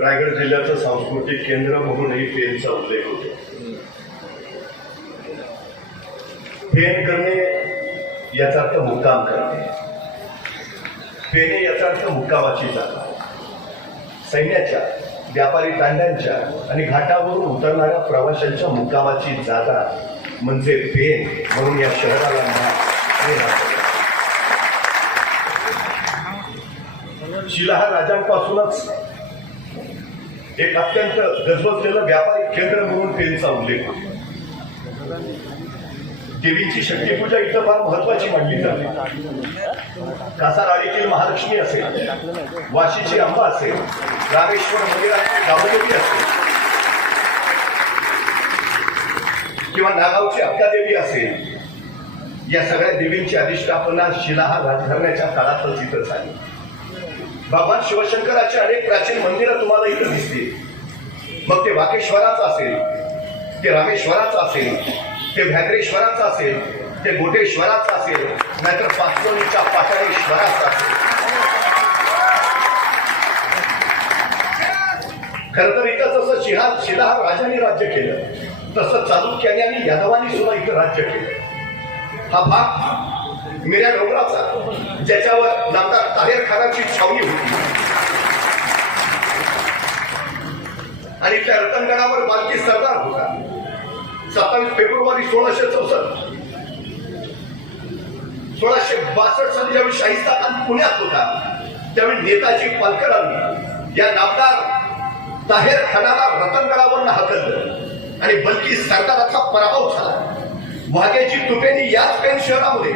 रायगड जिल्ह्याचं सांस्कृतिक केंद्र म्हणूनही पेनचा उल्लेख होतो. पेन करणे याचा अर्थ मुक्काम करणे. पेने याचा अर्थ मुक्कामाची जागा. सैन्याच्या, व्यापारी तांड्यांच्या आणि घाटावरून उतरणाऱ्या प्रवाशांच्या मुक्कामाची जागा म्हणजे पेन, म्हणून या शहराला नाव. शिलाहार राजांपासूनच एक अत्यंत गजबजलेलं व्यापारी केंद्र म्हणून पेनचा उल्लेख होतो. देवींची शक्तीपूजा इथं फार महत्वाची मानली जाते. कासाराळीतील महालक्ष्मी असेल, वाशीची अंबा असेल, रामेश्वर मंदिराची गावदेवी असेल किंवा नागावची अक्कादेवी असेल, या सगळ्या देवींची अधिष्ठापना शिलाहार राजघराण्याच्या काळातच इथं झाली. भगवान शिवशंकराचे अनेक प्राचीन मंदिरं तुम्हाला इथं दिसतील. मग ते वाकेश्वराचं असेल, ते रामेश्वराचं असेल, ते व्याघ्रेश्वराचं असेल, ते गोटेश्वराचं असेल, नाहीतर पाचगणीच्या पाटाळेश्वराचं असेल. खरं तर इथं जसं शिलाहार राजांनी राज्य केलं, तसं चालुक्यांनी आणि यादवांनी सुद्धा इथं राज्य केलं. हा भाग मिऱ्या डोंगराचा, ज्याच्यावर नामदार ताहेर खानाची छावणी होती, आणि त्या रतनगडावर बालकी सरदार होता. 27 फेब्रुवारी 1662 साली ज्यावेळी शाहिस्ता खान पुण्यात होता, त्यावेळी नेताजी पालकरांनी या नामदार ताहेर खानाला रतनगडावरून हाकललं आणि बल्की सरदाराचा पराभव झाला. वाघेची तुपेनी याच पेन शहरामध्ये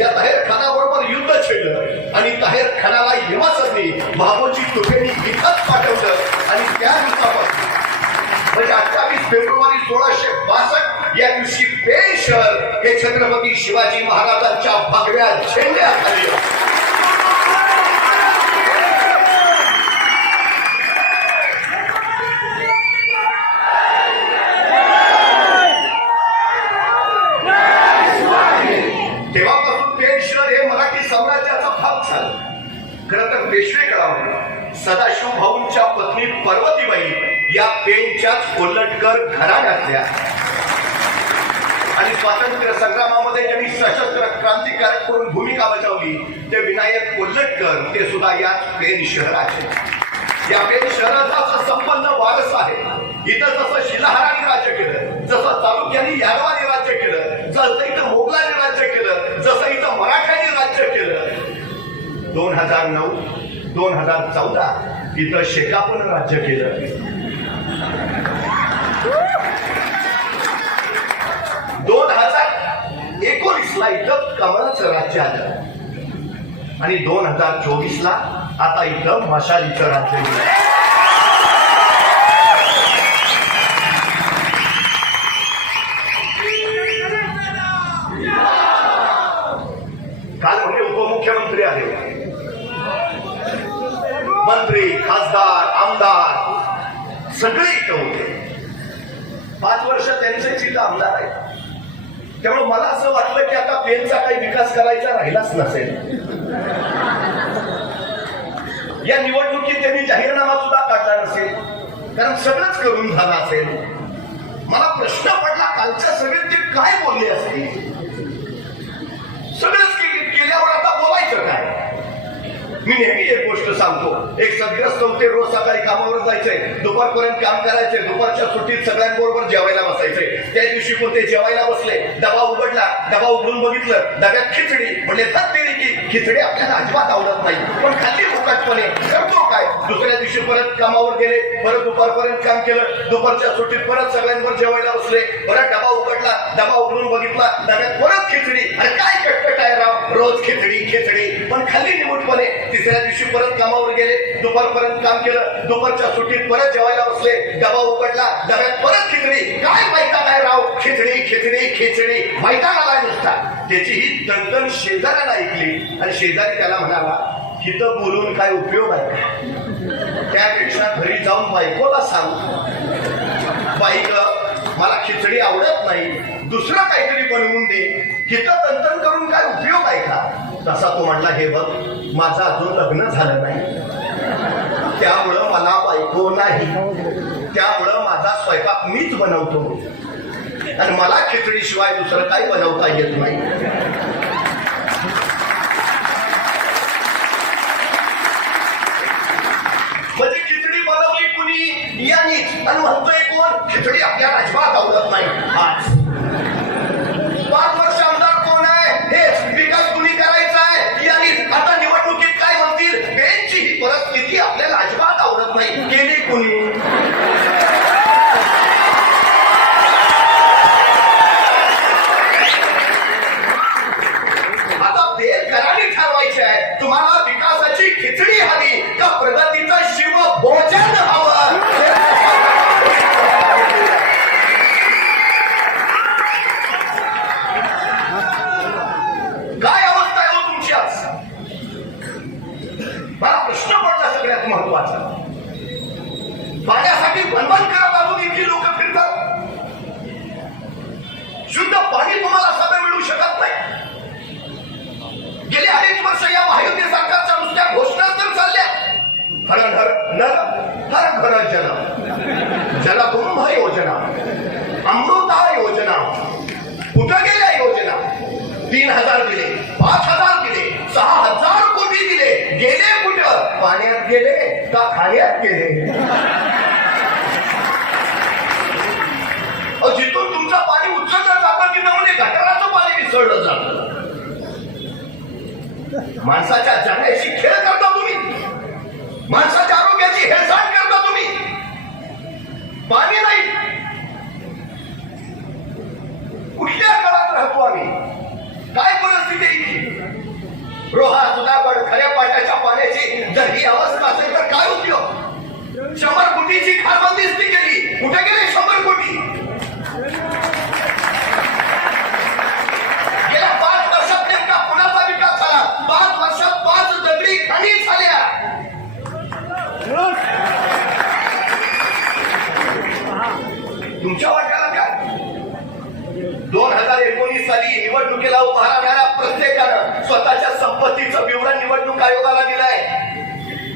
या ताहेर खानाबरोबर युद्ध छेडलं आणि ताहेर खानाला यमासरनी महाबोची तुपेनी इथंच पाठवलं आणि त्या दिवसापासून म्हणजे 28 फेब्रुवारी 1662 या दिवशी पेन शहर हे छत्रपती शिवाजी महाराजांच्या भगव्या झेंड्याखाली. तेव्हापासून पेन शहर हे मराठी साम्राज्याचा भाग झालं. खरं तर पेशवे काळामध्ये सदाशिव भाऊंच्या पत्नी पर्वतीबाई या पेनच्याच कोल्हटकर घराण्यातल्या आणि स्वातंत्र्य संग्रामामध्ये ज्यांनी सशस्त्र क्रांतिकारक म्हणून भूमिका बजावली ते विनायक कोल्हटकर, ते सुद्धा याच पेन शहराचे. या पेन शहराचा संपन्न वारस आहे. इथं जसं शिलाहारांनी राज्य केलं, जसं चालुक्यांनी यादवांनी राज्य केलं, जसं इथं मोगलांनी राज्य केलं, जसं इथं मराठ्यांनी राज्य केलं, 2009 2014 इथं शेकापनं राज्य केलं. 2019ला इथं कमळाचं राज्य आलं आणि 2024ला आता इथं मशालीचं राज्य गेलं. काल म्हणजे उपमुख्यमंत्री आले, मंत्री, खासदार, आमदार सगळे इथं होते. 5 वर्ष त्यांचेच इथं आमदार आहेत. त्यामुळे मला असं वाटलं की आता पेनचा काही विकास करायचा राहिलाच नसेल. या निवडणुकीत त्यांनी जाहीरनामा सुद्धा काढला नसेल, कारण सगळंच करून झालं असेल. मला प्रश्न पडला कालच्या सभेत ते काय बोलले असतील. सगळंच केल्यावर आता बोलायचं काय. मी नेहमी एक गोष्ट सांगतो, एक सदग्रस्त होते, रोज सकाळी कामावर जायचंय, दुपारपर्यंत काम करायचंय, दुपारच्या सुट्टीत सगळ्यांबरोबर जेवायला बसायचंय. त्या दिवशी कोणते जेवायला बसले, डबा उघडला, डबा उघडून बघितलं, डब्यात खिचडी. म्हणजे तेरी की खिचडी आपल्याला अजिबात आवडत नाही, पण खाल्ली फुकटपणे करतो काय. दुसऱ्या दिवशी परत कामावर गेले, परत दुपारपर्यंत काम केलं, दुपारच्या सुट्टीत परत सगळ्यांवर जेवायला बसले, परत डबा उघडला, डबा उघडून बघितला, डब्यात परत खिचडी. अरे काय कटकट आहे राव, रोज खिचडी खिचडी, पण खाल्ली निमूटपणे. तिसऱ्या दिवशी परत कामावर गेले, दुपारपर्यंत काम केलं, दुपारच्या सुट्टीत परत जेवायला बसले, डबा उघडला, डब्यात परत खिचडी. काय माहिती काय राव, खिचडी खिचडी खिचडी, मैदान आलाय नुसता. त्याची ही दणदण शेजाऱ्याला ऐकली आणि शेजारी त्याला म्हणाला, हिथं बोलून काय उपयोग आहे, त्यापेक्षा घरी जाऊन बायकोला सांग, बाईक मला खिचडी आवडत नाही, दुसरं काहीतरी बनवून दे, हिथं तंतन करून काय उपयोग आहे का. तसा तो म्हणला, हे बघ माझं अजून लग्न झालं नाही, त्यामुळं मला बायको नाही, त्यामुळं माझा स्वयंपाक मीच बनवतो आणि मला खिचडी शिवाय दुसरं काही बनवता येत नाही. म्हणजे खिचडी बनवली कुणी? यांनीच. आणि म्हणतोय कोण? खिचडी आपल्याला अजिबात आवडत नाही. आज 5 वर्ष आमदार कोण आहे? हेच. विकास कुणी करायचा आहे? यांनीच. आता निवडणुकीत काय म्हणतील? बेंचची ही परिस्थिती आपल्याला अजिबात आवडत नाही. केली कुणी? तुम्हाला विकासाची खिचडी हवी का प्रगतीचं शिव भोजन हवं? काय अवस्था आहे हो तुमची आज? मला प्रश्न पडला सगळ्यात महत्वाचा. पाण्यासाठी बनबन करत अजून इतकी लोक फिरतात. शुद्ध पाणी तुम्हाला सध्या मिळू शकत नाही. गेली 2.5 वर्ष या महायुती सरकारच्या नुसत्या घोषणा तर चालल्या. हर घर नल, हर घर जल, जलकुंभ योजना, अमृता योजना. कुठं गेल्या योजना? 3,000 दिले, 5,000 दिले, 6,000 कोटी दिले. गेले कुठं? पाण्यात गेले का खाण्यात गेले? जिथून तुमचं पाणी उचललं जातं तिथं म्हणजे गटाराचं पाणी मिसळलं जातं. माणसाच्या जगण्याशी खेळ करता तुम्ही, माणसाच्या आरोग्याची हेळसांड करता तुम्ही. पाणी नाही. कुठल्या काळात राहतो आम्ही? काय परिस्थिती आहे? रोहा सुधागड खऱ्या पाण्याच्या पाण्याची जर ही अवस्था असेल तर काय उपयोग? 100 कोटीची खारबंदिस्ती केली. कुठे गेले 100 कोटी? गेल्या 5 वर्षात नेमका कुणाचा विकास झाला? 5 वर्षात 5 दगडी खाणी झाल्या. तुमच्या वाट्याला काय? 2019 साली निवडणुकीला उभा राहणाऱ्या प्रत्येकानं स्वतःच्या संपत्तीचं विवरण निवडणूक आयोगाला दिलंय.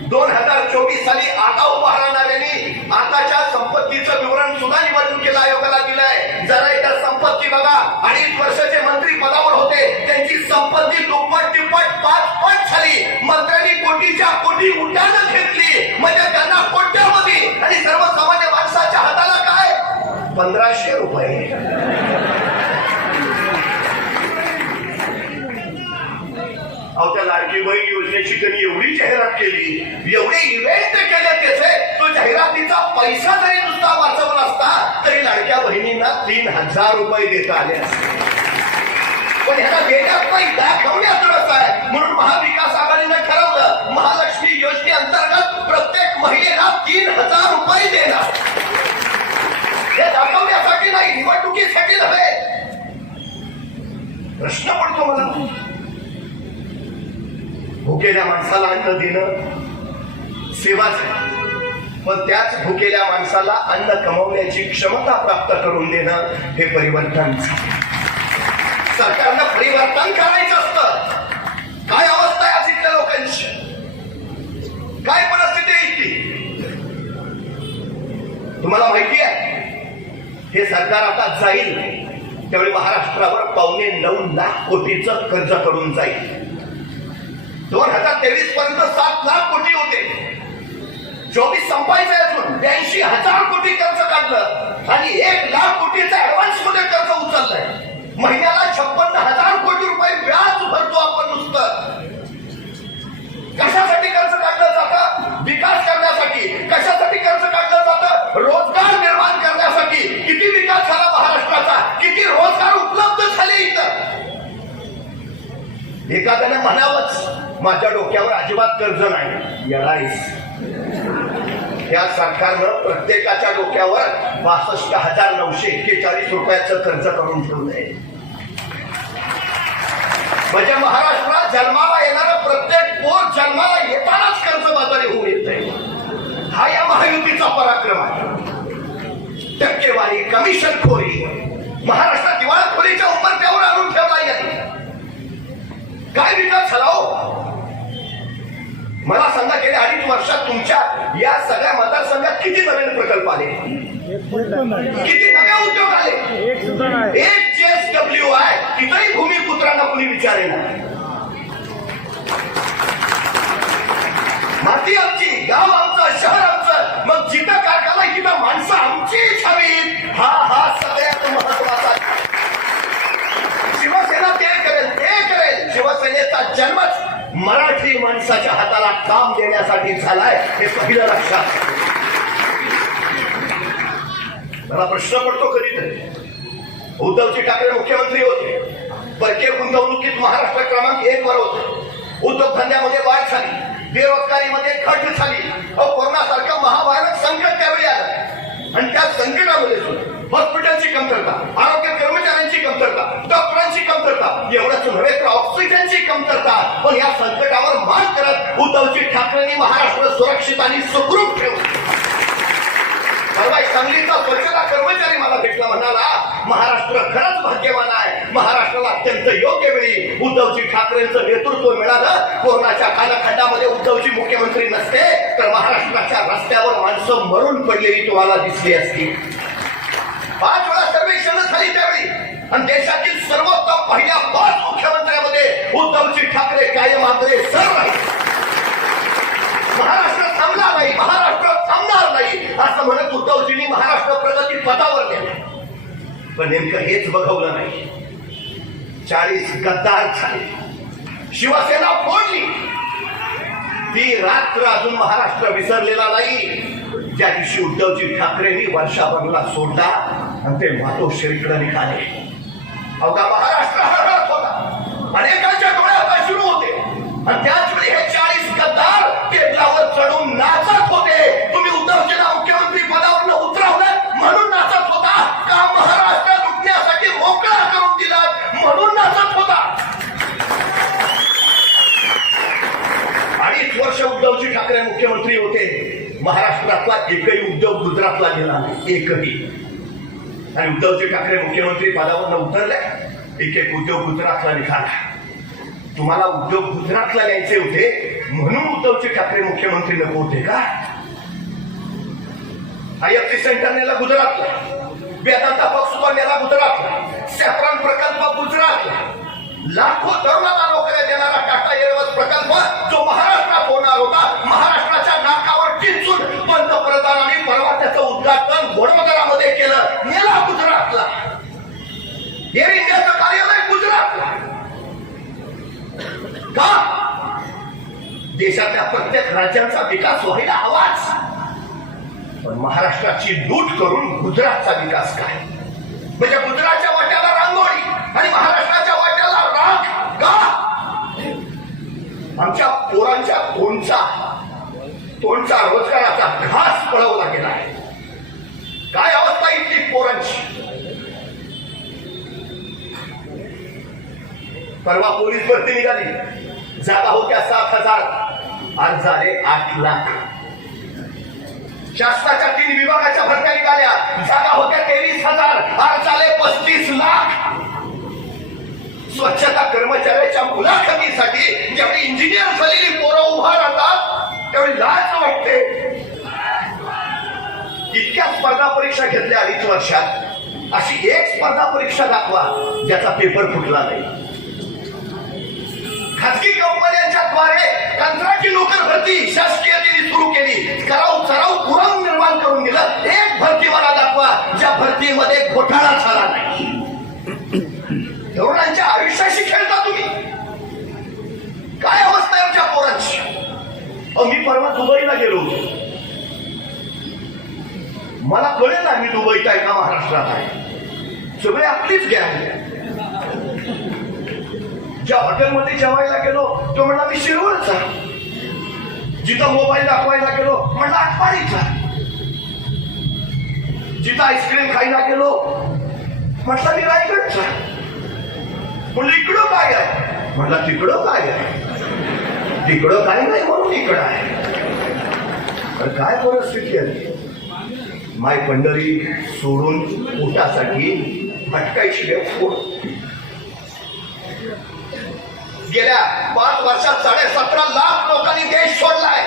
2024 साली आता उभा राहणाऱ्यांनी आताच्या संपत्तीचं विवरण सुद्धा निवडणुकीला आयोगाला दिलंय. जरा एकदा संपत्ती बघा. 2.5 वर्षाचे मंत्री पदावर होते, त्यांची संपत्ती दुप्पट तिप्पट 5 पट झाली. मंत्र्यांनी कोटीच्या कोटी उड्डाणं घेतली. म्हणजे त्यांना कोट्यावधी आणि सर्वसामान्य माणसाच्या हाताला काय? 1,500 रुपये. अहो, त्या लाडकी बहीण योजनेची त्यांनी एवढी जाहिरात केली, एवढे इव्हेंट केले त्याचे, तो जाहिरातीचा पैसा जरी नुसता वाचवला असता तरी लाडक्या बहिणींना 3,000 रुपये देता आले असते. पण ह्याला देण्यात नाही, दाखवण्यात रस आहे. म्हणून महाविकास आघाडीनं ठरवलं महालक्ष्मी योजनेअंतर्गत प्रत्येक महिलेला 3,000 रुपये देणार. हे दाखवण्यासाठी नाही, निवडणुकीसाठी नव्हे. प्रश्न पडतो मला, भुकेल्या माणसाला अन्न देणं सेवाच आहे, पण त्याच भुकेल्या माणसाला अन्न कमवण्याची क्षमता प्राप्त करून देणं हे परिवर्तन. सरकारनं परिवर्तन करायचं असतं. काय अवस्था आहे आज इथल्या लोकांची? काय परिस्थिती आहे इतकी? तुम्हाला माहिती आहे, हे सरकार आता जाईल त्यावेळी महाराष्ट्रावर 9.25 लाख कोटीचं कर्ज करून जाईल. 2023 पर्यंत 7 लाख कोटी होते. 24 संपायचं अजून 82,000 कोटी कर्ज काढलं आणि 1 लाख कोटीचं ऍडव्हान्स मध्ये कर्ज उचललंय. महिन्याला 56,000 कोटी रुपये व्याज भरतो आपण नुसतं. कशासाठी कर्ज काढलं जातं? विकास करण्यासाठी. कशासाठी कर्ज काढलं जातं? रोजगार निर्माण करण्यासाठी. किती विकास झाला महाराष्ट्राचा? किती रोजगार उपलब्ध झाले इथं? एखाद्याने म्हणावंच माझ्या डोक्यावर अजिबात कर्ज नाही. येणारीच या सरकारनं प्रत्येकाच्या डोक्यावर 62,941 रुपयाचं कर्ज करून ठेवलंय. म्हणजे महाराष्ट्रात जन्माला येणारं प्रत्येक पोर जन्माला येतानाच कर्जबाजारी होऊन येते. हा या महायुतीचा पराक्रम आहे. टक्केवारी, कमिशनखोरी, महाराष्ट्रात दिवाळखोरीच्या उंबरठ्यावर आणून ठेवला. काय विकास झाला हो? मला सांगा गेल्या 2.5 वर्षात तुमच्या या सगळ्या मतदारसंघात किती नवीन प्रकल्प आले, किती नवे उद्योग आले? एक JSWI तिथेही भूमिपुत्रांना कुणी विचारेना. माती आमची, गाव आमचं, शहर आमचं, मग जिथं कारखाना तिथं माणसं आमचीच हवीत. हा सगळ्यात महत्वाचा. शिवसेना ते करेल. शिवसेनेचा जन्मच मराठी माणसाच्या हाताला काम देण्यासाठी झालाय, हे पहिलं लक्षात. मला प्रश्न पडतो कधीतरी, उद्धवजी ठाकरे मुख्यमंत्री होते, परकीय गुंतवणुकीत महाराष्ट्र क्रमांक 1 वर होते, उद्योगधंद्यामध्ये वाढ झाली, बेरोजगारीमध्ये घट झाली. कोरोनासारखं महाभयानक संकट त्यावेळी आलं आणि त्या संकटामध्ये हॉस्पिटलची कमतरता, आरोग्य कर्मचाऱ्यांची कमतरता, डॉक्टरांची कमतरता, एवढंच नव्हे तर ऑक्सिजनची कमतरता. पण या संकटावर मात करत उद्धवजी ठाकरेंनी महाराष्ट्र सुरक्षित आणि सुखरूप ठेवलं. परवा सांगलीचा स्वच्छता कर्मचारी मला भेटला, म्हणाला महाराष्ट्र खरंच भाग्यवान आहे, महाराष्ट्राला अत्यंत योग्य वेळी उद्धवजी ठाकरेंचं नेतृत्व मिळालं. कोरोनाच्या कालखंडामध्ये उद्धवजी मुख्यमंत्री नसते तर महाराष्ट्राच्या रस्त्यावर माणसं मरून पडलेली तुम्हाला दिसली असती. 5 वेळा सर्वेक्षण झाली त्यावेळी आणि देशातील सर्वोत्तम पहिल्या 5 मुख्यमंत्र्यांमध्ये उद्धवजी ठाकरे कायम आपले सर राहिले. महाराष्ट्र थांबणार नाही, महाराष्ट्र थांबणार नाही असं म्हणत उद्धवजींनी महाराष्ट्र प्रगती पथावर नेलं. पण नेमकं हेच बघवलं नाही. 40 गद्दार झाले, शिवसेना फोडली. ती रात्र अजून महाराष्ट्र विसरलेला नाही. ज्या दिवशी उद्धवजी ठाकरेंनी वर्षा बंगला सोडला आणि ते मातोश्रीकडे निघाले, अवघा महाराष्ट्र हरवत होता, अनेकांच्या डोळ्यात अश्रू होते आणि त्याच वेळी हे 40 गद्दार टेबलावर चढून नाचत होते. तुम्ही उद्धवजींना मुख्यमंत्री पदावर उतरवलं म्हणून नाचत होता का महाराष्ट्र लुटण्यासाठी मोकळा करून दिला म्हणून नाचत होता? 2.5 वर्ष उद्धवजी ठाकरे मुख्यमंत्री होते, महाराष्ट्रातला एकही उद्योग गुजरातला गेला नाही, एकही. आणि उद्धवजी ठाकरे मुख्यमंत्री पदावर उतरले, एक उद्योग गुजरातला निघाला. तुम्हाला उद्योग गुजरातला न्यायचे होते म्हणून उद्धवजी ठाकरे मुख्यमंत्री नको होते का? IFC सेंटर नेला गुजरातला, वेदांता पक्ष नेला गुजरातला, सॅफ्रॉन प्रकल्प गुजरातला, लाखो तरुणांना नोकऱ्या देणारा टाटा एअरवेज प्रकल्प जो महाराष्ट्रात होणार होता, महाराष्ट्राच्या नाकावर टिचून पंतप्रधानांनी परवा त्याचं उद्घाटन वडोदरामध्ये केलं, नेला गुजरातला. एअर इंडियाचं कार्यालय गुजरातला. का? देशातल्या प्रत्येक राज्यांचा विकास व्हायला हवाच, पण महाराष्ट्राची लूट करून गुजरातचा विकास काय? म्हणजे गुजरातच्या वाट्याला रांगोळी आणि महाराष्ट्राच्या वाट्याला राख. का? आमच्या पोरांच्या तोंडचा रोजगाराचा घास पळवला गेला आहे. काय अवस्था इथली पोरांची? परवा पोलीस भरती निघाली, जागा होत्या 7,000, आज झाले 8 लाख. शासनाच्या 3 विभागाच्या भरत्या निघाल्या, जागा होत्या 23,000, आज झाले 35 लाख. स्वच्छता कर्मचाऱ्याच्या मुलाखतीसाठी जेवढी इंजिनियर झालेली पोरं उभा राहतात तेवढी लाज वाटते. इतक्या स्पर्धा परीक्षा घेतल्या 2.5 वर्षात, अशी एक स्पर्धा परीक्षा दाखवा ज्याचा पेपर फुटला नाही. खाजगी कंपन्यांच्या द्वारे कंत्राटी नोकर भरती शासकीयतेने सुरू केली, चराव पुरावा निर्माण करून दिलं. एक भरतीवाला दाखवा ज्या भरतीमध्ये घोटाळा झाला नाही. तरुणांच्या आयुष्याशी खेळता तुम्ही. काय अवस्था आहे आमच्या पोरांची? मी परवा दुबईला गेलो होतो, मला कळेल ना मी दुबईत आहे का महाराष्ट्रात आहे. सगळे आपलीच गॅंग. ज्या हॉटेलमध्ये जेवायला गेलो तो म्हणला मी शिरवळचा, जिथं मोबाईल दाखवायला गेलो म्हणला आटपाडीचा, जिथं आईस्क्रीम खायला गेलो म्हटलं मी रायगडचा. म्हणलं इकडं काय आहे? म्हटलं तिकडं काय आहे? तिकडं काय नाही म्हणून इकडं आहे. तर काय परिस्थिती आहे? माय पंढरी सोडून पोटासाठी भटकायची वेळ. गेल्या 5 वर्षात 17.5 लाख लोकांनी देश सोडलाय.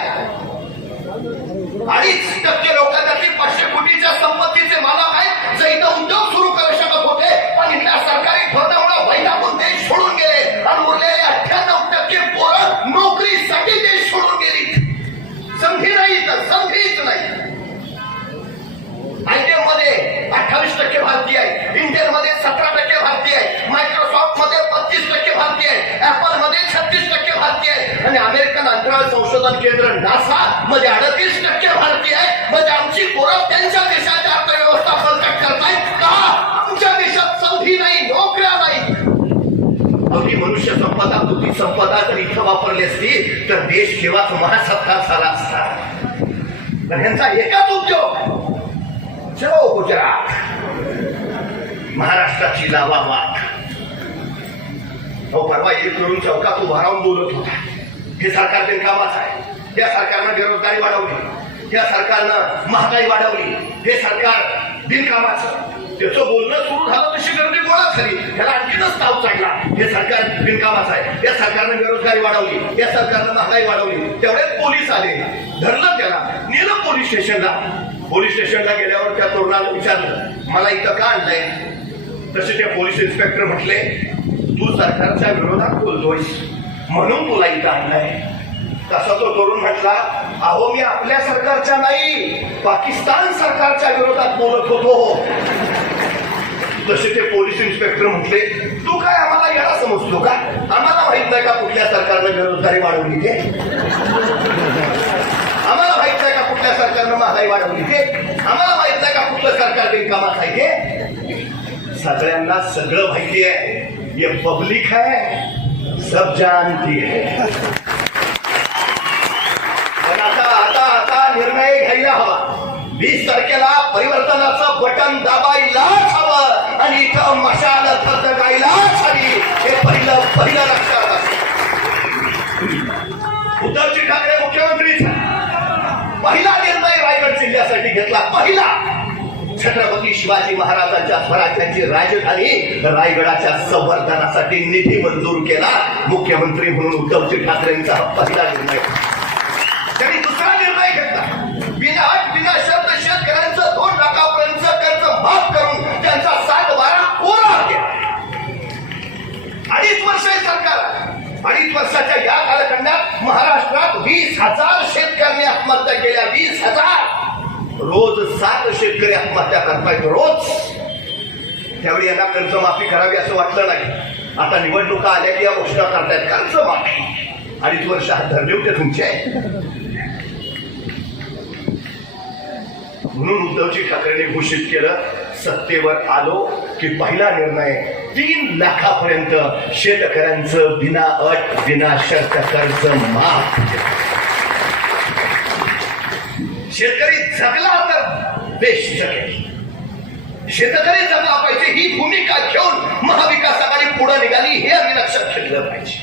2.5% लोक त्यातली 500 कोटीच्या संपत्तीचे मालक आहेत, जे इथं उद्योग सुरू करू शकत होते पण इथल्या सरकारी धोरणामुळे वैतागून देश सोडून गेले. आणि उरलेले 98% पोरं नोकरीसाठी देश सोडून गेली. संधी नाही तर संधीच नाही. आयटीएम मध्ये 28% भारतीय आहे, इंटेल मध्ये 17% भारतीय आहे, मायक्रोसॉफ्ट मध्ये 35% भारतीय आहे, ऍपल मध्ये 36% भारतीय आहे आणि अमेरिकन अंतराळ संशोधन केंद्र नासा मध्ये 38% भारतीय आहे. म्हणजे आमची पोरं त्यांच्या देशाच्या अर्थव्यवस्था बळकट करतायत का? आमच्या देशात संधी नाही, नोकऱ्या नाही. अगदी मनुष्य संपदा, बुद्धी संपदा जर इथं वापरली असती तर देश केव्हाच महासत्ता झाला असता. पण ह्यांचा एकाच उद्योग, चलो गुजरात, महाराष्ट्राची लावा वाट. परवा एक तरुण चौकात उभा राहून बोलत होता, हे सरकार बिनकामाचं आहे, त्या सरकारनं बेरोजगारी वाढवली, त्या सरकारनं महागाई वाढवली, हे सरकार बिनकामाचं. त्याचं बोलणं सुरू झालं तशी गर्दी गोळा झाली, त्याला आणखीनच ताव चढला, हे सरकार बिनकामाचं आहे, त्या सरकारनं बेरोजगारी वाढवली, त्या सरकारनं महागाई वाढवली. तेवढेच पोलीस आले, धरलं त्याला, नेलं पोलीस स्टेशनला. पोलीस स्टेशनला गेल्यावर त्या तरुणाला विचारलं, मला इथं का आणलंय? तसे ते पोलीस इन्स्पेक्टर म्हटले, तू सरकारच्या विरोधात बोलतोयस म्हणून तुला इथं आणलंय. तसा तो तरुण म्हटला, अहो मी आपल्या सरकारच्या नाही, पाकिस्तान सरकारच्या विरोधात बोलत होतो. तसे ते पोलीस इन्स्पेक्टर म्हटले, तू काय आम्हाला याला समजतो का? आम्हाला माहित नाही का कुठल्या सरकारनं बेरोजगारी वाढवली ते? आम्हाला माहित नाही का कुठल्या सरकारनं महागाई वाढवली ते? आम्हाला माहित नाही का कुठलं सरकार बिनकामाचं आहे ते? सगळ्यांना सगळं माहिती आहे. ये पब्लिक है, सब जानती है. पण आता निर्णय घ्यायला हवा. 20 तारखेला परिवर्तनाचं बटन दाबायलाच हवं आणि इथं मशाल गायलाच हवी. हे पहिलं लक्षात असतं. उद्धवजी ठाकरे मुख्यमंत्री पहिला निर्णय रायगड जिल्ह्यासाठी घेतला. पहिला छत्रपती शिवाजी महाराजांच्या स्वराज्याची राजधानी रायगडाच्या संवर्धनासाठी निधी मंजूर केला. मुख्यमंत्री म्हणून उद्धवजी ठाकरेंचा पहिला निर्णय. त्यांनी दुसरा निर्णय घेतला, बिनहट बिना शर्त शेतकऱ्यांचं 2 लाखापर्यंत कर्ज माफ करून त्यांचा 7-12 कोरा केला. 2.5 वर्ष सरकार, 2.5 वर्षाच्या या कालखंडात महाराष्ट्रात 20,000 शेतकऱ्यांनी आत्महत्या केल्या. 20,000. रोज 7 शेतकरी आत्महत्या करतायत रोज. त्यावेळी यांना कर्जमाफी करावी असं वाटलं नाही. आता निवडणुका आल्या की या घोषणा करतायत कर्जमाफी. 2.5 वर्ष हात धरले होते तुमचे. म्हणून उद्धवजी ठाकरेंनी घोषित केलं, सत्तेवर आलो की पहिला निर्णय 3 लाखापर्यंत शेतकऱ्यांचं बिना अट बिना शर्त कर्ज माफ. शेतकरी जगला तर देश जगेल. शेतकरी जगला पाहिजे ही भूमिका घेऊन महाविकास आघाडी पुढे निघाली, हे आम्ही लक्षात घेतलं पाहिजे.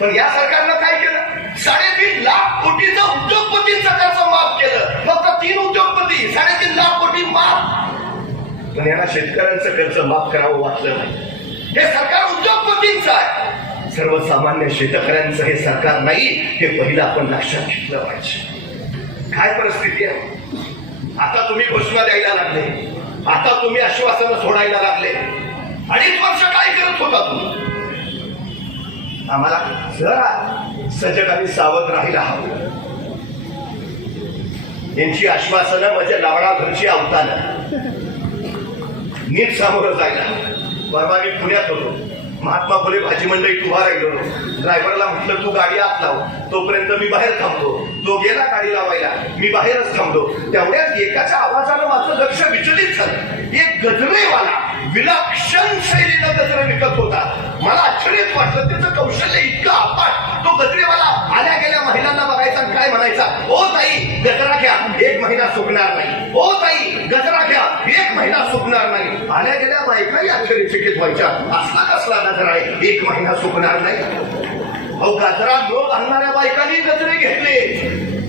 पण या सरकारनं काय केलं? 3.5 लाख कोटीचं उद्योगपतींचं कर्ज माफ केलं. फक्त 3 उद्योगपती, 3.5 लाख कोटी माफ. पण यांना शेतकऱ्यांचं कर्ज माफ करावं वाटलं नाही. हे सरकार उद्योगपतींचं आहे, सर्वसामान्य शेतकऱ्यांचं हे सरकार नाही. हे पहिलं आपण लक्षात घेतलं पाहिजे. काय परिस्थिती आहे? आता तुम्ही घोषणा द्यायला लागले, आता तुम्ही आश्वासनं सोडायला लागले. 2.5 वर्ष काय करत होता तुम्ही? आम्हाला जरा सजग आणि सावध राहायला हवं. यांची आश्वासनं म्हणजे लावडा घरची अवतानं नीट सामोरं जायला. परवा मी पुण्यात होतो, महात्मा फुले भाजी मंडईत उभा राहिलो. ड्रायव्हरला म्हटलं तू गाडी आत लाव, तोपर्यंत मी बाहेर थांबतो. तो गेला गाडी लावायला, मी बाहेरच थांबलो. तेवढ्यात एकाच्या आवाजानं माझं लक्ष विचलित झालं. एक गजरेवाला विलक्षण शैलीनं गजरे विकत होता. मला आश्चर्यच वाटलं, त्याचं कौशल्य इतकं अपाट. तो गजरेवाला आल्या गेल्या महिलांना बघायचा, काय म्हणायचा, ओ ताई गजरा घ्या, 1 महिना सुकणार नाही. ओ ताई गजरा घ्या, 1 महिना सुकणार नाही. आल्या गेल्या बायकाही आश्चर्यचकित व्हायच्या, असला कसला गजरा आहे, 1 महिना सुकणार नाही. अहो गजरा न घालणाऱ्या बायकांनी गजरे घेतले.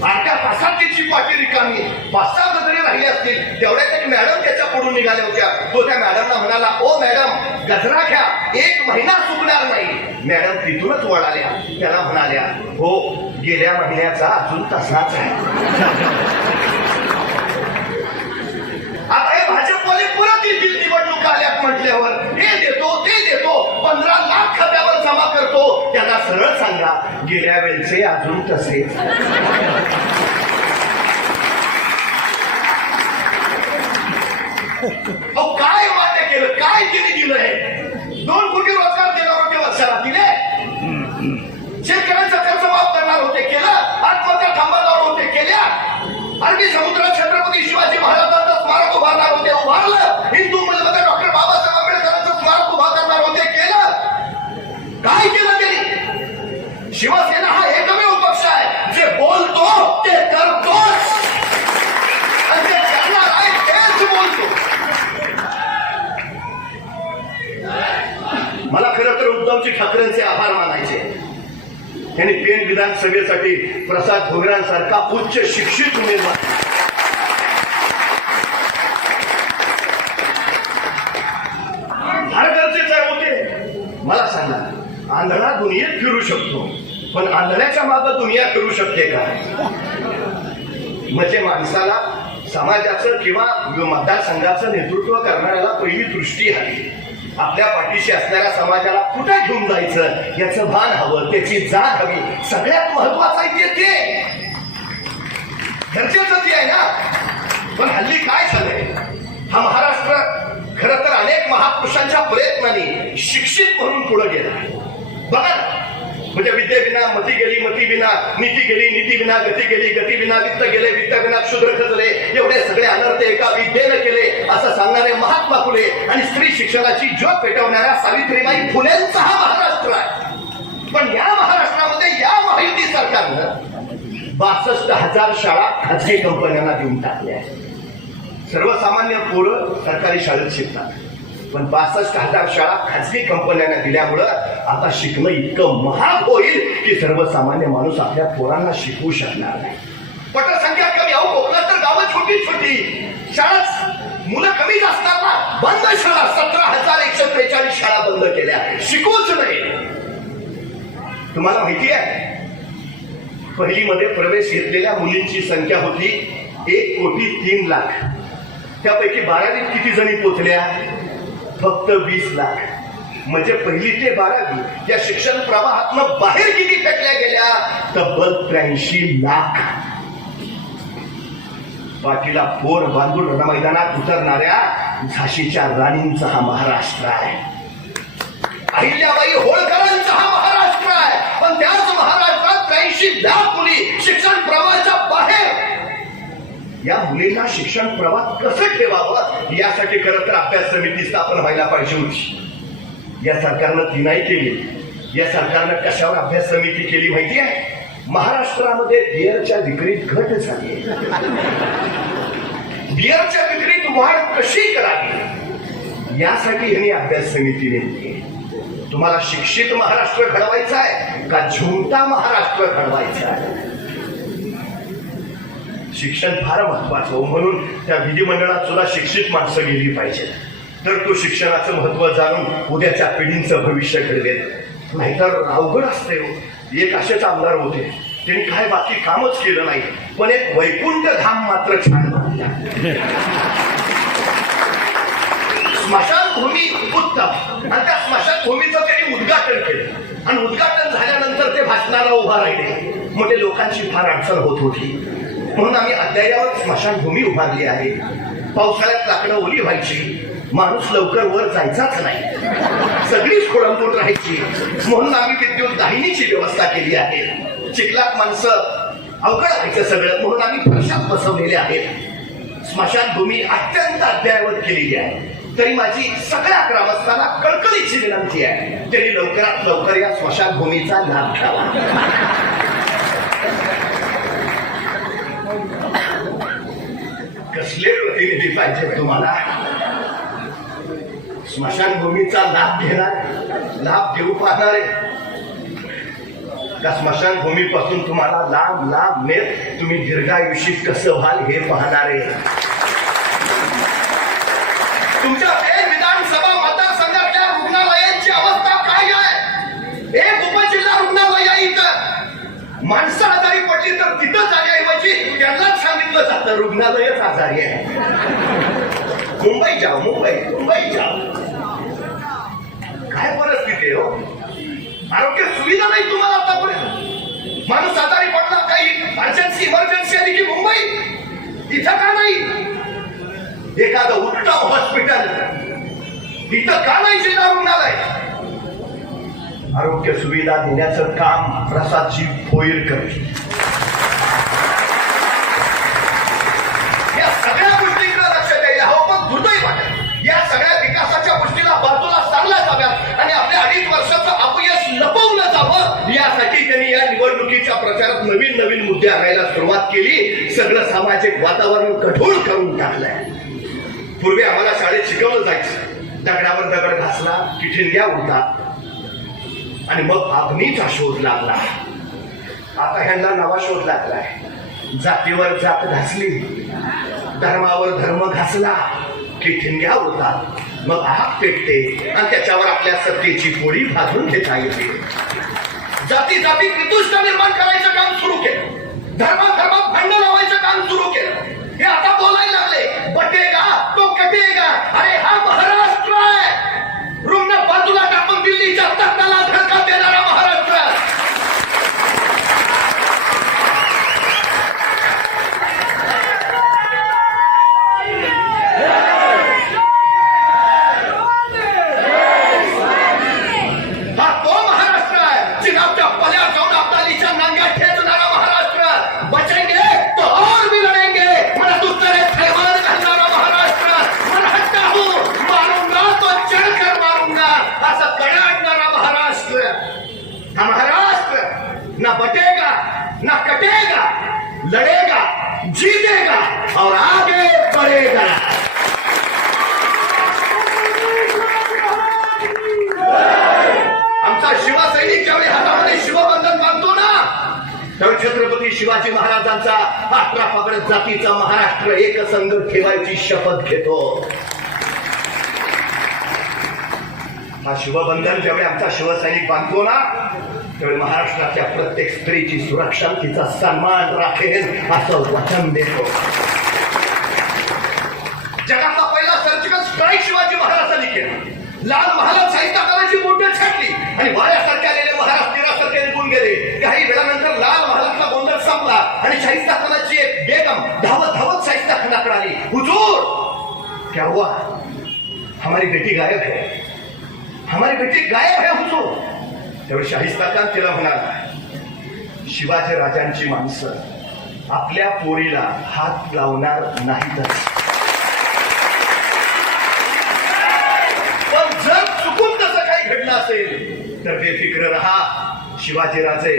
अर्ध्या तासात त्याची पाठी रिकामी. 5-6 गजरे राहिले असतील. तेवढ्यात एक मॅडम त्याच्या पुढून म्हणून निघाल्या होत्या. तो त्या मॅडमला म्हणाला, ओ मॅडम गजरा घ्या, 1 महिना चुकणार नाही. मॅडम तिथूनच वळाल्या. त्याला म्हणाल्या, हो गेल्या महिन्याचा अजून तसाच आहे. आता हे भाजपवाले परत येतील निवडणुका आल्यात म्हटल्यावर, हे देतो ते देतो, 15 लाख खात्यावर जमा करतो. त्यांना सरळ सांगा, गेल्या वेळचे अजून तसेच. अहो काय वाटे केलं, काय तिने दिलंय? 2 कोटी रोजगार देणार होते वर्षाला, दिले. शेतकऱ्यांचा कर्ज माफ करणार होते, केलं. आत्महत्या थांबवणार होते, केल्या. अरबी समुद्रात छत्रपती शिवाजी महाराजांचं स्मारक उभारणार होते, उभारलं. हिंदू मध्ये डॉक्टर बाबासाहेब आंबेडकरांचं स्मारक उभा करणार होते, केलं. काय केलं त्यांनी? शिवसेना हा एकमेव पक्ष आहे जे बोलतो ते करतो, आणि ते करणार आहे तेच बोलतो. मला खरं तर उद्धवजी ठाकरेंचे आभार मानायचे. त्यांनी पेण विधानसभेसाठी प्रसाद भोगरांसारखा उच्च शिक्षित उमेदवार फार गरजेचे होते. मला सांगा, आंधळा दुनियेत फिरू शकतो, पण आंधळ्याच्या मागे दुनिया फिरू शकते का? म्हणजे माणसाला समाजाचं किंवा मतदारसंघाचं नेतृत्व करणाऱ्याला पहिली दृष्टी हवी. आपल्या पाठीशी असणाऱ्या समाजाला कुठे घेऊन जायचं याचं भान हवं, त्याची जाण हवी. सगळ्यात महत्वाचं आहे ते गरजेचं ते आहे ना. पण हल्ली काय झालंय, हा महाराष्ट्र खरं तर अनेक महापुरुषांच्या प्रयत्नाने शिक्षित म्हणून पुढे गेला. बघा, म्हणजे विद्येविना मती गेली, मती विना नीती गेली, नीती विना गती गेली, गती विना वित्त गेले, वित्त विना क्षुद्र खचले. एवढे सगळे अनर्थ एका विद्येनं केले असं सांगणारे महात्मा फुले आणि स्त्री शिक्षणाची ज्योत पेटवणाऱ्या सावित्रीबाई फुलेंचा हा महाराष्ट्र आहे. पण या महाराष्ट्रामध्ये या महायुती सरकारनं 62,000 शाळा खाजगी कंपन्यांना देऊन टाकल्या. सर्वसामान्य पोरं सरकारी शाळेत शिकतात, पण 62,000 शाळा खाजगी कंपन्यांना दिल्यामुळं आता शिकणं इतकं महाग होईल की सर्वसामान्य माणूस आपल्या पोरांना शिकवू शकणार नाही. पटसंख्या कमी, अहो कोकणात तर गावं छोटी छोटी, शाळाच मुलं कमीच असताना बंद शाळा 17,143 शाळा बंद केल्या, शिकवूच नाही. तुम्हाला माहिती आहे, पहिलीमध्ये प्रवेश घेतलेल्या मुलींची संख्या होती 1,03,00,000. त्यापैकी 12वीत किती जणी पोचल्या? फक्त 20 लाख. म्हणजे पहिली ते 12वी या शिक्षण प्रवाहातनं बाहेर किती फेकल्या गेल्या? तब्बल 83 लाख. पाठीला पोर बांधून रणमैदानात उतरणाऱ्या झाशीच्या राणींचा हा महाराष्ट्र आहे. अहिल्याबाई होळकरांचा हा महाराष्ट्र आहे. पण त्याच महाराष्ट्रात 83 लाख मुली शिक्षण प्रवाहाच्या बाहेर. या मुलींना शिक्षण प्रवाह कसं ठेवावं यासाठी खरं तर अभ्यास समिती स्थापन व्हायला पाहिजे होती. या सरकारनं ती नाही केली. या सरकारनं कशावर अभ्यास समिती केली माहिती आहे? महाराष्ट्रामध्ये बिअरच्या विक्रीत घट झाली. बिअरच्या विक्रीत वाढ कशी करावी यासाठी यांनी अभ्यास समिती नेमली. तुम्हाला शिक्षित महाराष्ट्र घडवायचा आहे का झुमता महाराष्ट्र घडवायचा आहे? शिक्षण फार महत्वाचं हो, म्हणून त्या विधिमंडळात सुद्धा शिक्षित माणसं गेली पाहिजेत, तर तो शिक्षणाचं महत्व जाणून उद्याच्या पिढींचं भविष्य घडवेल. नाहीतर अवघड असते. एक असेच आमदार होते, त्यांनी काय बाकी कामच केलं नाही, पण एक वैकुंठ धाम मात्र छान बांधला. स्मशानभूमी उत्तम, आणि त्या स्मशानभूमीचं त्यांनी उद्घाटन केलं, आणि उद्घाटन झाल्यानंतर ते भाषणाला उभा राहिले. म्हणजे लोकांची फार अडचण होत होती, म्हणून आम्ही अद्यायावत स्मशानभूमी उभारली आहे. पावसाळ्यात लाकडं ओली व्हायची, माणूस लवकर वर जायचाच नाही, सगळीच खोळंबून राहायची, म्हणून आम्ही विद्युत दाहिनीची व्यवस्था केली आहे. चिखलात माणसं अवघड व्हायचं सगळं, म्हणून आम्ही फरशात बसवलेले आहेत. स्मशानभूमी अत्यंत अद्यायावत केलेली आहे. तरी माझी सगळ्या ग्रामस्थांना कळकळीची विनंती आहे, त्यांनी लवकरात लवकर या स्मशानभूमीचा लाभ घ्यावा. कसले प्रतिनिधी पाहिजे तुम्हाला? स्मशानभूमीचा लाभ घेणार, लाभ घेऊ पाहणारे का स्मशानभूमीपासून तुम्हाला लांब लांब नेत तुम्ही दीर्घायुषी कसं व्हाल हे पाहणारे? तुमच्या पेन विधानसभा मतदारसंघातल्या रुग्णालयांची अवस्था काय आहे? एक उपजिल्हा रुग्णालय आहे इथं. माणसं आजारी पडली तर तिथं जाण्याऐवजी त्यांनाच सांगितलं जातं रुग्णालयच आजारी आहे. मुंबई जाओ, मुंबई जाओ. काय परिस्थिती आहे हो? आरोग्य सुविधा नाही तुम्हाला आतापर्यंत. माणूस आजारी पडला, काही अर्जन्सी इमर्जन्सी आली की मुंबई. इथं का नाही? एखादं उत्तम हॉस्पिटल इथं का नाही? जिल्हा रुग्णालय. आरोग्य सुविधा देण्याचं काम प्रसादजी भोईर करते. या सगळ्या गोष्टींकडे लक्ष द्यायला हवं. पण दुर्दैव आहे, या सगळ्या विकासाच्या गोष्टीला बाजूला सारल्या जाव्यात आणि आपल्या 2.5 वर्षाचं अपयश लपवलं जावं यासाठी त्यांनी या निवडणुकीच्या प्रचारात नवीन नवीन मुद्दे आणायला सुरुवात केली. सगळं सामाजिक वातावरण कठोर करून टाकलंय. पूर्वी आम्हाला शाळेत शिकवलं जायचं, दगडावर दगड घासला की ठिणग्या उडतात आणि मग अग्नीचा शोध लागला. आता ह्यांना नवा शोध लागलाय. जातीवर जात घासली, धर्मावर धर्म घासला की ठिणग्या उडतात, मग आग पेटते आणि त्याच्यावर आपल्या सत्तेची पोळी भाजून घेता येते. जाती जातीत वितुष्ट निर्माण करायचं काम सुरू केलं. धर्मात भांडण लावायचं काम सुरू केलं. हे आता बोलायला लागले बटेगा तो कटेगा. अरे हा महाराष्ट्र आहे. रुग्ण बाजूला टाकून दिल्लीच्या तख्ताला धक्का देणारा महाराष्ट्र. हा तो महाराष्ट्र आहे. चिनाबच्या पल्या जाऊन अब्दालीच्या नांग्या ठेचणारा महाराष्ट्र. बचेंगे तो और भी लढेंगे म्हणत उत्तरे थैमान घालणारा महाराष्ट्र. मराठा हूं, मारूंगा तो चढकर मारूंगा असं कडाडणारा महाराष्ट्र. हा महाराष्ट्र ना बटेगा ना कटेगा, लढेगा, जीतेगा और आगे बढ़ेगा. आमचा शिवसैनिक ज्यावेळी हातामध्ये शिवबंधन बांधतो ना, त्यावेळी छत्रपती शिवाजी महाराजांचा 18 पगड जातीचा महाराष्ट्र एकसंघ ठेवायची शपथ घेतो. हा शिवबंधन ज्यावेळी आमचा शिवसैनिक बांधतो ना, त्यावेळी महाराष्ट्रातल्या प्रत्येक स्त्रीची सुरक्षा, तिचा सन्मान राखेल असं वचन देतो. जगातला पहिला सर्जिकल स्ट्राईक शिवाजी महाराजांनी केला. लाल महालात शाहिस्ता खानाची बोटे छाटली आणि वाऱ्यासारखे आलेले महाराज निरासारखे निघून गेले. काही वेळानंतर लाल महालातला गोंधळ संपला आणि शाहिस्ता खानाची एक बेगम धावत धावत शाहिस्ता खानाकडे आली. हुजूर, क्या हुआ? हमारी बेटी गायब है, हमारी बेटी गायब है हुजूर. त्यावेळी शाहिस्ता खान तिला म्हणाला, शिवाजी राजांची माणसं आपल्या पोरीला हात लावणार नाहीतच, पण जर चुकून तसं काही घडलं असेल तर बेफिक्र रहा. शिवाजी राजे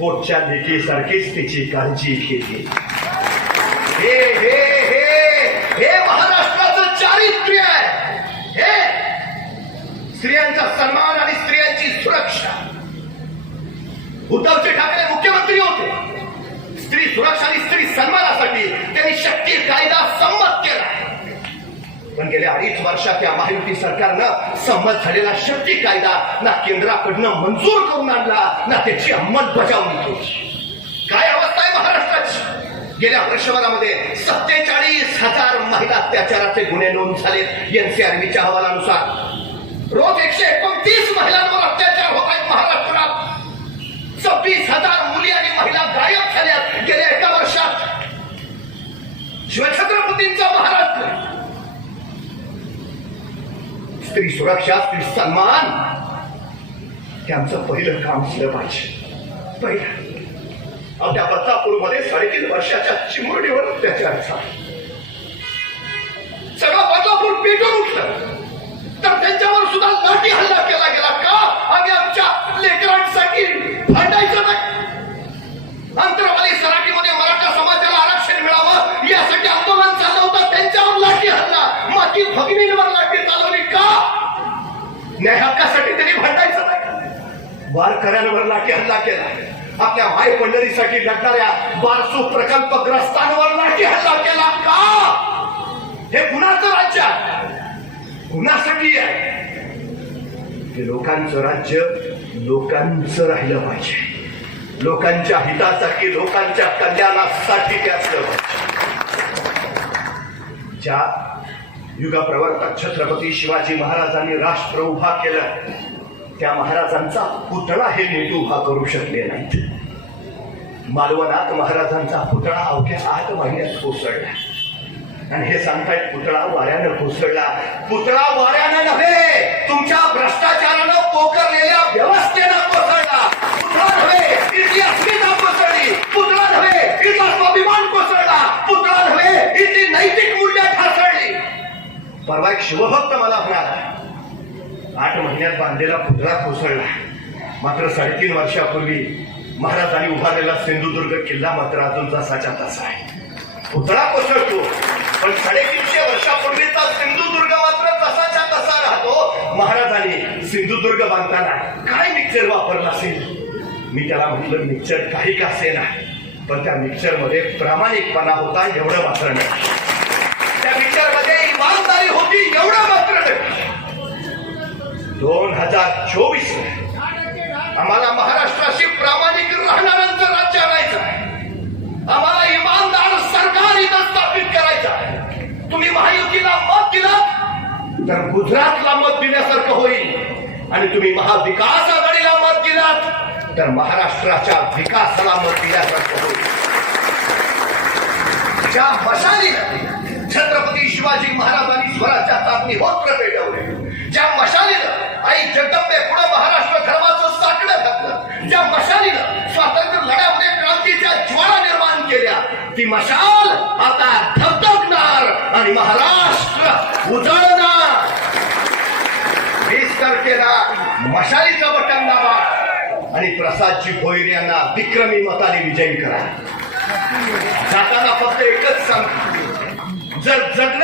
पोटच्या लेकीसारखीच तिची काळजी घेतील. हे हे हे हे महाराष्ट्राचं चारित्र्य आहे. हे स्त्रियांचा सन्मान आणि स्त्रियांची सुरक्षा. उद्धवजी ठाकरे मुख्यमंत्री होते. स्त्री सुरक्षा आणि स्त्री सन्मानासाठी त्यांनी शक्ती कायदा संमत केला. पण गेल्या 2.5 वर्षात या महायुती सरकारनं संमत झालेला शक्ती कायदा ना केंद्राकडनं मंजूर करून आणला ना त्याची अंमलबजावणी केली. काय अवस्था आहे महाराष्ट्राची? गेल्या वर्षभरामध्ये 47,000 महिला अत्याचाराचे गुन्हे नोंद झाले. एनसीआरबीच्या अहवालानुसार रोज 129 महिलांवर अत्याचार होत आहेत महाराष्ट्रात. 26,000 मुली आणि महिला गायब झाल्यात गेल्या एका वर्षात. शिवछत्रपतींचा महाराष्ट्र. स्त्री सुरक्षा, स्त्री सन्मान हे आमचं पहिलं काम असलं पाहिजे. पहिलं त्या बदलापूरमध्ये 3.5 वर्षाच्या चिमुरडीवर अत्याचार झाला. सगळं बदलापूर पेटून उठलं. तर त्यांच्यावर सुद्धा लाठी हल्ला केला गेला. का? आम्ही आमच्या लेकरांसाठी भांडायचं नाही. अंतरवाली सराटीमध्ये मराठा समाजाला आरक्षण मिळावं यासाठी आंदोलन चाललं होतं. त्यांच्यावर लाठी हल्ला, माती भगिनींवर लाठी चालवली. का? न्याय हक्कासाठी त्यांनी भांडायचं नाही. वारकऱ्यांवर लाठी हल्ला केला. आपल्या माय पंढरीसाठी लढणाऱ्या बारसू प्रकल्पग्रस्तांवर लाठी हल्ला केला. का? हे कुणाचं राज्य आहे? शक्ती आहे की लोकांचं राज्य लोकांचं राहिलं पाहिजे, लोकांच्या हितासाठी, लोकांच्या कल्याणासाठी ते असलं पाहिजे. ज्या युगप्रवर्तक छत्रपती शिवाजी महाराजांनी राष्ट्र उभा केलं, त्या महाराजांचा पुतळा हे नीट उभा करू शकले नाहीत. मालवणात महाराजांचा पुतळा अवघ्या 8 महिन्यात कोसळला. आणि हे सांगतायत पुतळा वाऱ्यानं कोसळला. पुतळा वाऱ्यानं नव्हे, तुमच्या भ्रष्टाचारानं पोखरलेल्या व्यवस्थेनं कोसळला. पुतळा नव्हे, इथली अस्मिता कोसळली. पुतळा नव्हे, इथला स्वाभिमान कोसळला. पुतळा नव्हे, इथली नैतिक मूल्य ढासळली. परवा एक शिवभक्त मला म्हणाला, 8 महिन्यात बांधलेला पुतळा कोसळला, मात्र 3.5 वर्षापूर्वी महाराजांनी उभारलेला सिंधुदुर्ग किल्ला मात्र अजून जसाच्या तसा आहे. पुतळा कोसळतो, पण 350 वर्षापूर्वीचा सिंधुदुर्ग मात्र तसाच्या तसा राहतो. महाराजांनी सिंधुदुर्ग बांधताना काय मिक्सर वापरला असेल? मी त्याला म्हटलं, मिक्सर काही का असेना, पण त्या मिक्सर मध्ये प्रामाणिकपणा होता एवढं मात्र नाही. त्या मिक्सर मध्ये इमानदारी होती एवढं मात्र नाही. 2024 आम्हाला महाराष्ट्राशी प्रामाणिक राहणाऱ्यांचं राज्य आणायचं आहे. आम्हाला इमानदार सरकार इथं स्थापित करायचं आहे. तुम्ही महायुतीला मत दिलात तर गुजरातला मत दिल्यासारखं होईल, आणि तुम्ही महाविकास आघाडीला मत दिलात तर महाराष्ट्राच्या विकासाला मत दिल्यासारखं होईल. ज्या मशालीला छत्रपती शिवाजी महाराजांनी स्वराज्याचा अग्निहोत्र पेटवले, ज्या मशालीनं आई जगदंबे पुढे महाराष्ट्र धर्माचं साकडं घातलं, ज्या मशालीनं स्वातंत्र्य लढ्यामध्ये क्रांतीच्या ज्वाळा निर्माण केल्या, ती मशाल आता धगधगणार आणि महाराष्ट्र उजळणार. 20 तारखेला मशालीचं बटन दाबा आणि प्रसादजी भोईर यांना विक्रमी मताने विजयी करा. जाताना फक्त एकच सांगतो, जर जगणं